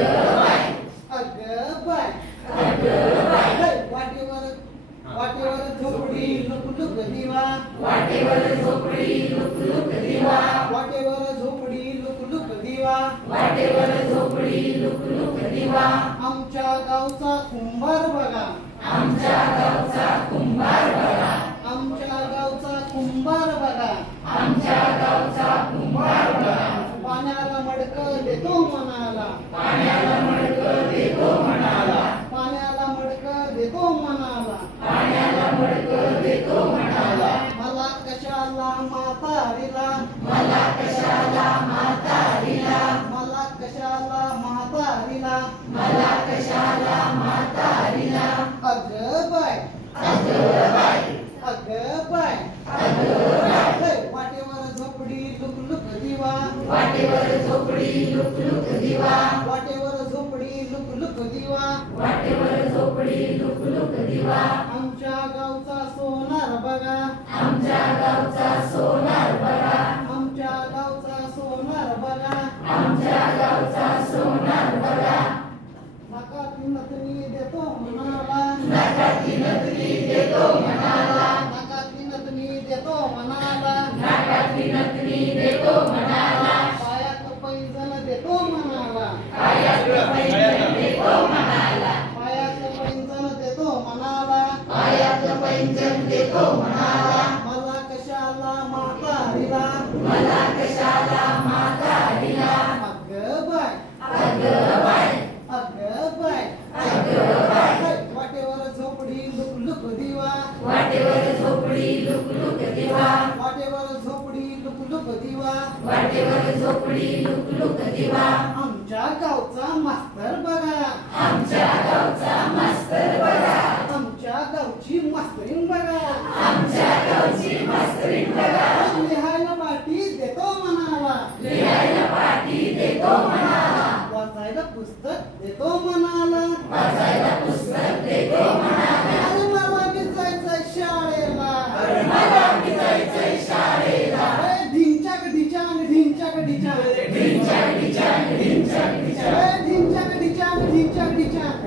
अगं बाय वाटेवर झोपडी लुक दिवा वाटेवर झोपडी लुक दिवा वाटेवर झोपडी लुक दिवा वाटेवर झोपडी लुक दिवा आमच्या गावचा कुंभार बघा आमच्या गावचा कुंभार बघा आमच्या गावचा कुंभार बघा आमच्या गावचा कुंभार बघा पाण्याला मडकं देतो मनाला पाण्याला मडकं देतो म्हणाला पाण्याला मडकं देतो मनाला पाण्याला मडकं देतो म्हणाला मला कशाला म्हातारीला मला कशाला म्हातारीला मला कशाला म्हातारीला मला कशाला म्हातारीला अगं बाय अगं बाय अगं बाय वाटेवर झोपडी लुक दिवा वाटेवर झोपडी लुक दिवा वाटेवर झोपडी लुक दिवा वाटेवर झोपडी लुक दिवा आमच्या गावचा सोनार बघा आमच्या गावचा सोनार बघा आमच्या गावचा सोनार बघा आमच्या गावचा सोनार बघा नाकात नथनी देतो म्हणाला नाकाती नथनी देतो म्हणाला नाकात नथनी देतो म्हणाला नाकाती नथनी देतो म्हणाला पायात पैंजण देतो म्हणाला पायात पैंजण देतो म्हणाला पायात पैंजण देतो म्हणाला पायात पैंजण देतो म्हणाला मला कशाला म्हातारीला मला कशाला म्हातारीला अगं बाय अगं बाय अगं बाय अगं बाय वाटेवर झोपडी लुक दिवा वाटेवर झोपडी लुक दिवा वाटेवर झोपडी लुक दिवा वाटेवर झोपडी लुक दिवा आमच्या गावचा मास्तर बघा आमच्या गावचा मास्तर बघा आमच्या गावची मास्तरीण बघा आमच्या गावची मास्तरीण बघा लिहायला पाटी देतो म्हणाला लिहायला पाटी देतो म्हणाला वाचायला पुस्तक देतो म्हणाला वाचायला पुस्तक देतो म्हणाला अरे मला बी जायचंय शाळेला मला बी जायचंय शाळेला ढिंचाक ढिचांग ढिंचाक ढिचांग ढिंचाक ढिंचाक ढिंचाक ढिंचाक ढिंचाक ढिचांग ढिंचाक ढिचांग